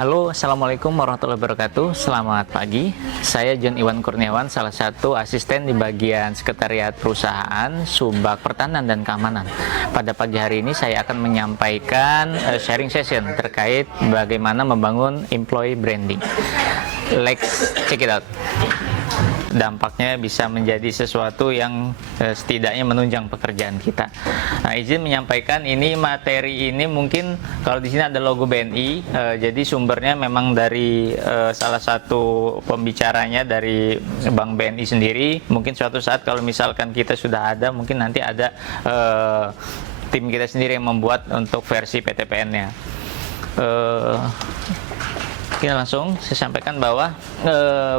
Halo, Assalamualaikum warahmatullahi wabarakatuh. Selamat pagi. Saya John Iwan Kurniawan, salah satu asisten di bagian sekretariat perusahaan Subbag Pertahanan dan Keamanan. Pada pagi hari ini saya akan menyampaikan sharing session terkait bagaimana membangun employee branding. Let's check it out. Dampaknya bisa menjadi sesuatu yang setidaknya menunjang pekerjaan kita. Nah, izin menyampaikan ini materi ini mungkin kalau di sini ada logo BNI, jadi sumbernya memang dari salah satu pembicaranya dari Bank BNI sendiri. Mungkin suatu saat kalau misalkan kita sudah ada, mungkin nanti ada tim kita sendiri yang membuat untuk versi PTPN-nya. Kita langsung saya sampaikan bahwa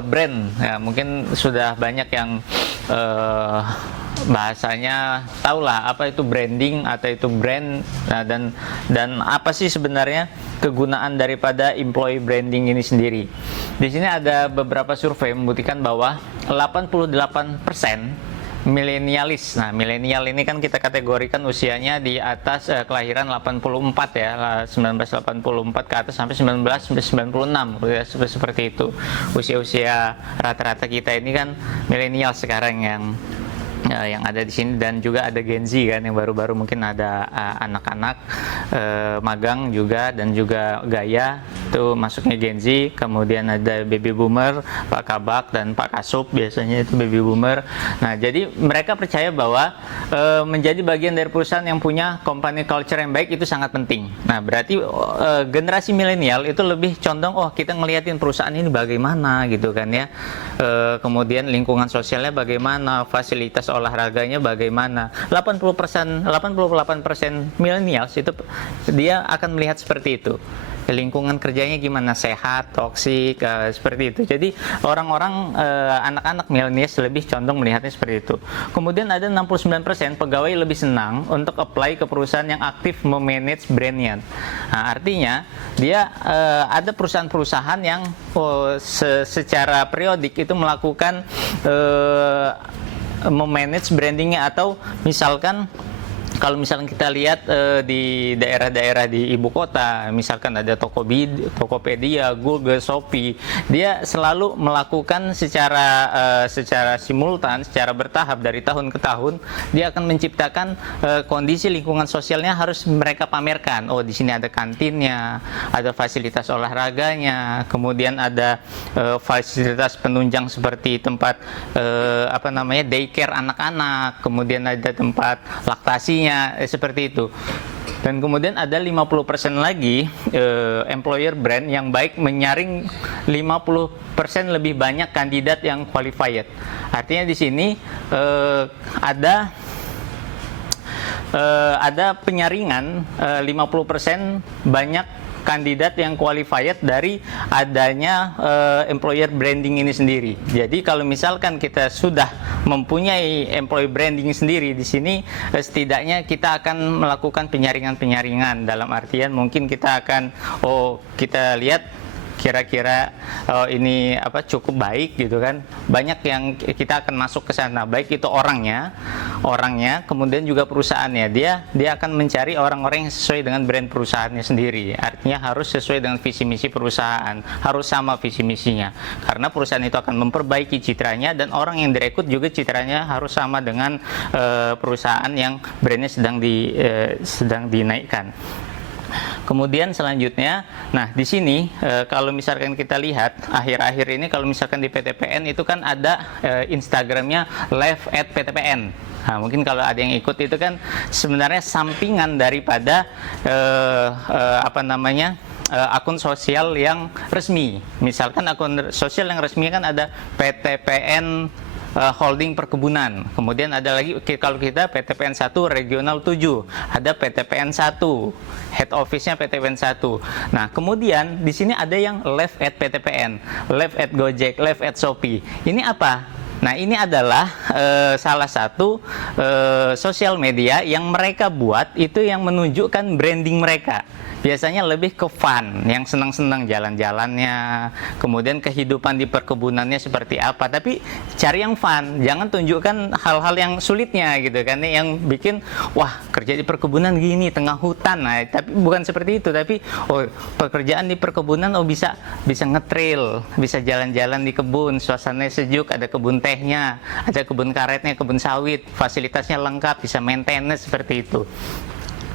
brand ya, mungkin sudah banyak yang bahasanya tahulah apa itu branding atau itu brand. Nah, dan apa sih sebenarnya kegunaan daripada employee branding ini sendiri. Di sini ada beberapa survei membuktikan bahwa 88% milenialis. Nah, milenial ini kan kita kategorikan usianya di atas kelahiran 84 ya, 1984 ke atas sampai 1996 ya, seperti itu. Usia-usia rata-rata kita ini kan milenial sekarang yang ada di sini, dan juga ada Gen Z kan yang baru-baru, mungkin ada anak-anak magang juga, dan juga Gaya itu masuknya Gen Z. Kemudian ada baby boomer, Pak Kabak dan Pak Kasup, biasanya itu baby boomer. Nah, jadi mereka percaya bahwa menjadi bagian dari perusahaan yang punya company culture yang baik itu sangat penting. Nah, berarti generasi milenial itu lebih condong, oh kita ngeliatin perusahaan ini bagaimana gitu kan ya, kemudian lingkungan sosialnya bagaimana, fasilitas olahraganya bagaimana. 88% millennials itu dia akan melihat seperti itu. Lingkungan kerjanya gimana, sehat, toksik, seperti itu. Jadi orang-orang anak-anak millennials lebih condong melihatnya seperti itu. Kemudian ada 69% pegawai lebih senang untuk apply ke perusahaan yang aktif memanage brandnya. Nah, artinya dia ada perusahaan-perusahaan yang secara periodik itu melakukan memanage brandingnya, atau misalkan kalau misalkan kita lihat di daerah-daerah di ibu kota, misalkan ada Tokopedia, Google, Shopee, dia selalu melakukan secara simultan, secara bertahap dari tahun ke tahun, dia akan menciptakan kondisi lingkungan sosialnya harus mereka pamerkan. Oh, di sini ada kantinnya, ada fasilitas olahraganya, kemudian ada fasilitas penunjang seperti tempat daycare anak-anak, kemudian ada tempat laktasinya, seperti itu. Dan kemudian ada 50% lagi employer brand yang baik menyaring 50% lebih banyak kandidat yang qualified. Artinya di sini ada penyaringan 50% banyak kandidat yang qualified dari adanya employer branding ini sendiri. Jadi kalau misalkan kita sudah mempunyai employer branding sendiri di sini, setidaknya kita akan melakukan penyaringan dalam artian mungkin kita akan kita lihat kira-kira ini cukup baik gitu kan. Banyak yang kita akan masuk ke sana, baik itu orangnya, kemudian juga perusahaannya. Dia akan mencari orang-orang yang sesuai dengan brand perusahaannya sendiri. Artinya harus sesuai dengan visi misi perusahaan, harus sama visi misinya. Karena perusahaan itu akan memperbaiki citranya, dan orang yang direkrut juga citranya harus sama dengan perusahaan yang brandnya sedang dinaikkan. Kemudian selanjutnya, nah di sini kalau misalkan kita lihat akhir-akhir ini, kalau misalkan di PTPN itu kan ada Instagramnya live@PTPN. Nah, mungkin kalau ada yang ikut itu kan sebenarnya sampingan daripada akun sosial yang resmi. Misalkan akun sosial yang resmi kan ada PTPN Holding Perkebunan. Kemudian ada lagi kalau kita PTPN 1 Regional 7, ada PTPN 1, head office-nya PTPN 1. Nah, kemudian di sini ada yang live@PTPN, live@Gojek, live@Shopee. Ini apa? Nah, ini adalah salah satu sosial media yang mereka buat itu yang menunjukkan branding mereka. biasanya lebih ke fun, yang senang-senang jalan-jalannya, kemudian kehidupan di perkebunannya seperti apa. Tapi cari yang fun, jangan tunjukkan hal-hal yang sulitnya gitu kan, yang bikin wah kerja di perkebunan gini tengah hutan. Nah, tapi bukan seperti itu, tapi oh pekerjaan di perkebunan oh bisa ngetrail, bisa jalan-jalan di kebun, suasananya sejuk, ada kebun tehnya, ada kebun karetnya, kebun sawit, fasilitasnya lengkap, bisa maintenance seperti itu.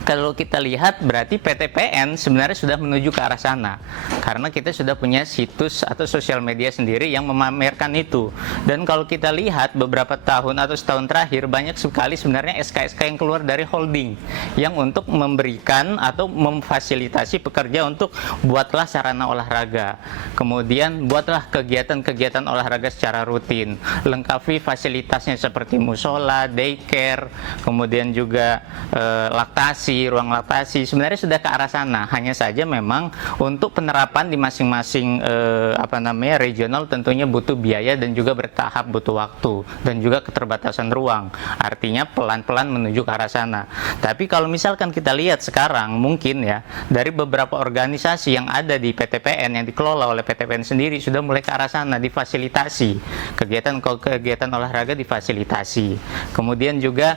Kalau kita lihat berarti PTPN sebenarnya sudah menuju ke arah sana, karena kita sudah punya situs atau sosial media sendiri yang memamerkan itu. Dan kalau kita lihat beberapa tahun atau setahun terakhir, banyak sekali sebenarnya SK-SK yang keluar dari holding yang untuk memberikan atau memfasilitasi pekerja untuk buatlah sarana olahraga, kemudian buatlah kegiatan-kegiatan olahraga secara rutin, lengkapi fasilitasnya seperti musola, daycare, kemudian juga laktasi, ruang laktasi. Sebenarnya sudah ke arah sana, hanya saja memang untuk penerapan di masing-masing regional tentunya butuh biaya dan juga bertahap, butuh waktu dan juga keterbatasan ruang. Artinya pelan-pelan menuju ke arah sana. Tapi kalau misalkan kita lihat sekarang, mungkin ya dari beberapa organisasi yang ada di PTPN yang dikelola oleh PTPN sendiri sudah mulai ke arah sana, difasilitasi kegiatan olahraga, difasilitasi. Kemudian juga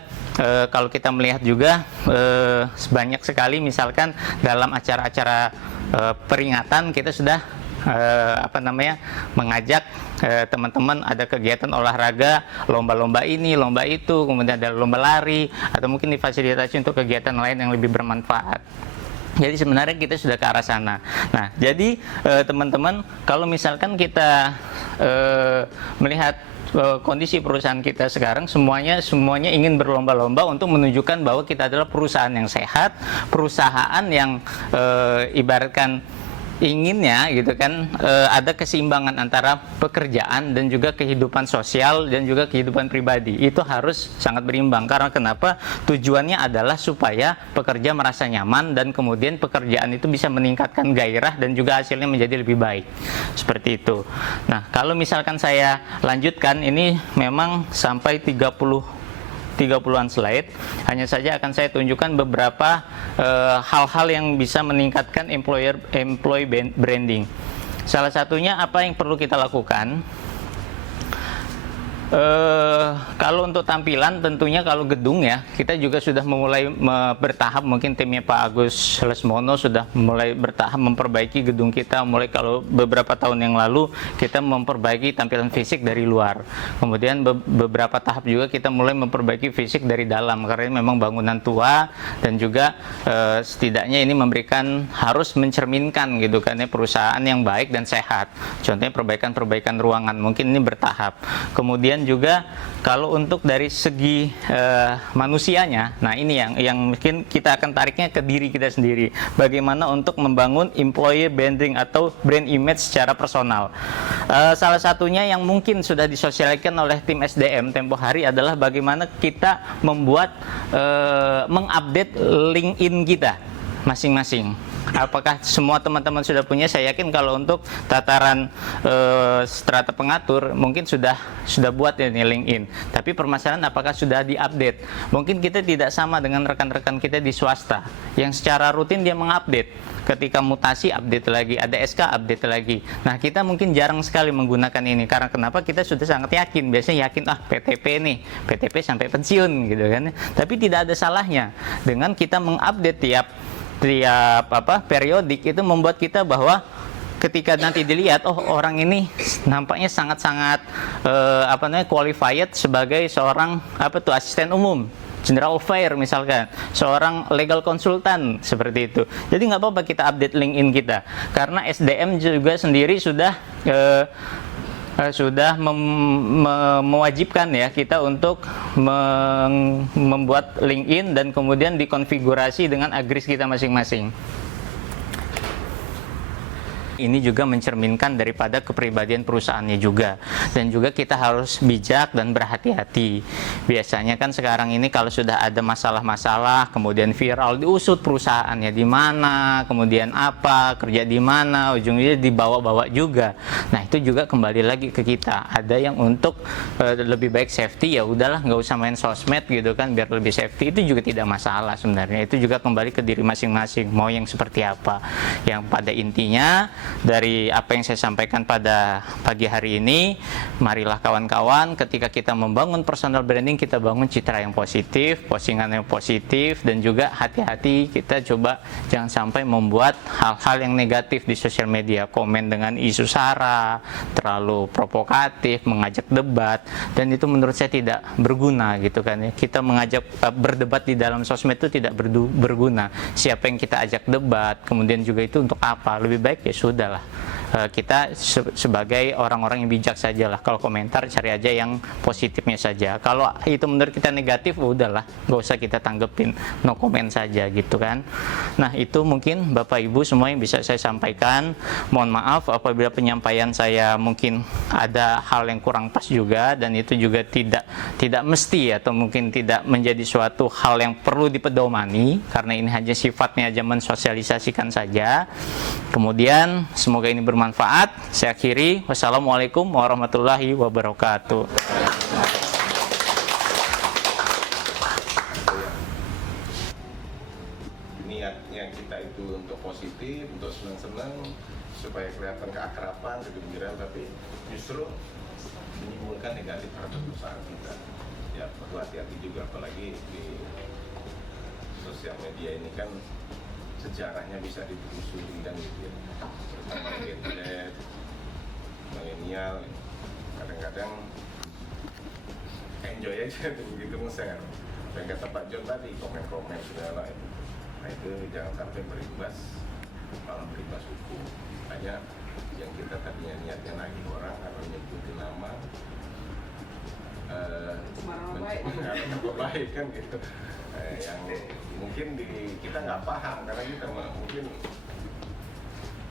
kalau kita melihat juga banyak sekali misalkan dalam acara-acara peringatan kita sudah mengajak teman-teman ada kegiatan olahraga, lomba-lomba ini, lomba itu, kemudian ada lomba lari, atau mungkin difasilitasi untuk kegiatan lain yang lebih bermanfaat. Jadi sebenarnya kita sudah ke arah sana. Nah, jadi teman-teman, kalau misalkan kita melihat kondisi perusahaan kita sekarang, semuanya ingin berlomba-lomba untuk menunjukkan bahwa kita adalah perusahaan yang sehat, perusahaan yang ibaratkan inginnya gitu kan ada keseimbangan antara pekerjaan dan juga kehidupan sosial dan juga kehidupan pribadi. Itu harus sangat berimbang. Karena kenapa? Tujuannya adalah supaya pekerja merasa nyaman dan kemudian pekerjaan itu bisa meningkatkan gairah dan juga hasilnya menjadi lebih baik. Seperti itu. Nah, kalau misalkan saya lanjutkan, ini memang sampai 30-an slide, hanya saja akan saya tunjukkan beberapa hal-hal yang bisa meningkatkan employee branding. Salah satunya apa yang perlu kita lakukan? Kalau untuk tampilan tentunya kalau gedung ya, kita juga sudah mulai bertahap, mungkin timnya Pak Agus Lesmono sudah mulai bertahap memperbaiki gedung kita. Mulai kalau beberapa tahun yang lalu kita memperbaiki tampilan fisik dari luar, kemudian beberapa tahap juga kita mulai memperbaiki fisik dari dalam, karena memang bangunan tua dan juga setidaknya ini memberikan, harus mencerminkan gitu kan ya, perusahaan yang baik dan sehat. Contohnya perbaikan ruangan, mungkin ini bertahap. Kemudian juga kalau untuk dari segi manusianya, nah ini yang mungkin kita akan tariknya ke diri kita sendiri. Bagaimana untuk membangun employee branding atau brand image secara personal. Salah satunya yang mungkin sudah disosialisasikan oleh tim SDM tempo hari adalah bagaimana kita membuat mengupdate LinkedIn kita masing-masing. Apakah semua teman-teman sudah punya? Saya yakin kalau untuk tataran strata pengatur mungkin sudah buat ini LinkedIn. Tapi permasalahan apakah sudah diupdate? Mungkin kita tidak sama dengan rekan-rekan kita di swasta yang secara rutin dia mengupdate. Ketika mutasi update lagi, ada SK update lagi. Nah, kita mungkin jarang sekali menggunakan ini. Karena kenapa? Kita sudah sangat yakin. Biasanya yakin PTP nih, PTP sampai pensiun gitu kan. Tapi tidak ada salahnya dengan kita mengupdate tiap periodik, itu membuat kita bahwa ketika nanti dilihat, oh orang ini nampaknya sangat-sangat qualified sebagai seorang asisten umum, general affair misalkan, seorang legal konsultan seperti itu. Jadi nggak apa-apa kita update LinkedIn kita, karena SDM juga sendiri sudah mewajibkan ya kita untuk membuat LinkedIn dan kemudian dikonfigurasi dengan agris kita masing-masing. Ini juga mencerminkan daripada kepribadian perusahaannya juga. Dan juga kita harus bijak dan berhati-hati. Biasanya kan sekarang ini kalau sudah ada masalah-masalah, kemudian viral, diusut perusahaannya di mana, kemudian apa, kerja di mana, ujungnya dibawa-bawa juga. Nah, itu juga kembali lagi ke kita. Ada yang untuk lebih baik safety, ya udahlah nggak usah main sosmed gitu kan, biar lebih safety. Itu juga tidak masalah sebenarnya. Itu juga kembali ke diri masing-masing, mau yang seperti apa. Yang pada intinya dari apa yang saya sampaikan pada pagi hari ini, marilah kawan-kawan, ketika kita membangun personal branding, kita bangun citra yang positif, postingan yang positif, dan juga hati-hati kita coba jangan sampai membuat hal-hal yang negatif di sosial media, komen dengan isu sara, terlalu provokatif, mengajak debat, dan itu menurut saya tidak berguna gitu kan ya. Kita mengajak berdebat di dalam sosmed itu tidak berguna. Siapa yang kita ajak debat, kemudian juga itu untuk apa? Lebih baik ya sudahlah, kita sebagai orang-orang yang bijak sajalah. Kalau komentar cari aja yang positifnya saja. Kalau itu menurut kita negatif, udahlah, nggak usah kita tanggepin, no comment saja gitu kan. Nah, itu mungkin Bapak Ibu semua yang bisa saya sampaikan. Mohon maaf apabila penyampaian saya mungkin ada hal yang kurang pas juga, dan itu juga tidak mesti atau mungkin tidak menjadi suatu hal yang perlu dipedomani, karena ini hanya sifatnya aja mensosialisasikan saja. Kemudian semoga ini bermanfaat. Saya akhiri. Wassalamualaikum warahmatullahi wabarakatuh. Niatnya kita itu untuk positif, untuk senang-senang, supaya kelihatan keakraban, kegembiraan, tapi justru menimbulkan negatif terhadap perusahaan kita. Ya perlu hati-hati juga, apalagi di sosial media ini kan sejarahnya bisa ditelusuri dan gitu ya. Terutama Gen Z, milenial, kadang-kadang enjoy aja begitu nge-share. Dan kata Pak John tadi, komen-komen segala itu. Nah itu jangan sampai berimbas, malah berimbas hukum. Hanya yang kita tadinya niatnya nagih orang atau nyebutin nama, mencemarakan baik kan gitu. Yang mungkin kita nggak paham karena kita mungkin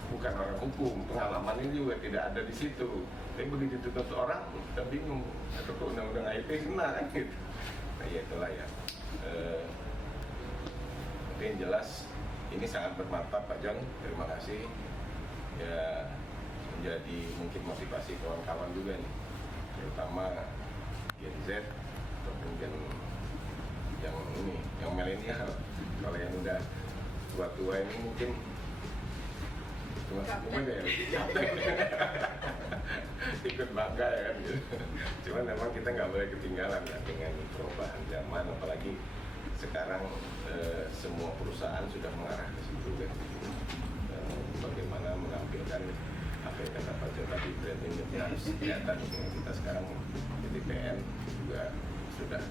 bukan orang hukum, pengalamannya juga tidak ada di situ. Tapi begitu tutup orang, kita bingung. Atau ke undang-undang IT kena kan gitu. Nah ya itulah ya. Mungkin jelas ini sangat bermanfaat Pak John. Terima kasih. Ya menjadi mungkin motivasi kawan-kawan juga nih, terutama Gen Z ataupun yang ini, yang milenial. Kalau yang udah tua-tua ini mungkin cuma sepupunya ya, ikut bangga ya kan gitu. Cuman memang kita nggak boleh ketinggalan ya dengan perubahan zaman, apalagi sekarang semua perusahaan sudah mengarah ke situ kan. Bagaimana menampilkan apa yang kata Pak Jota di branding itu harus kelihatan. Kita sekarang di TPN juga sudah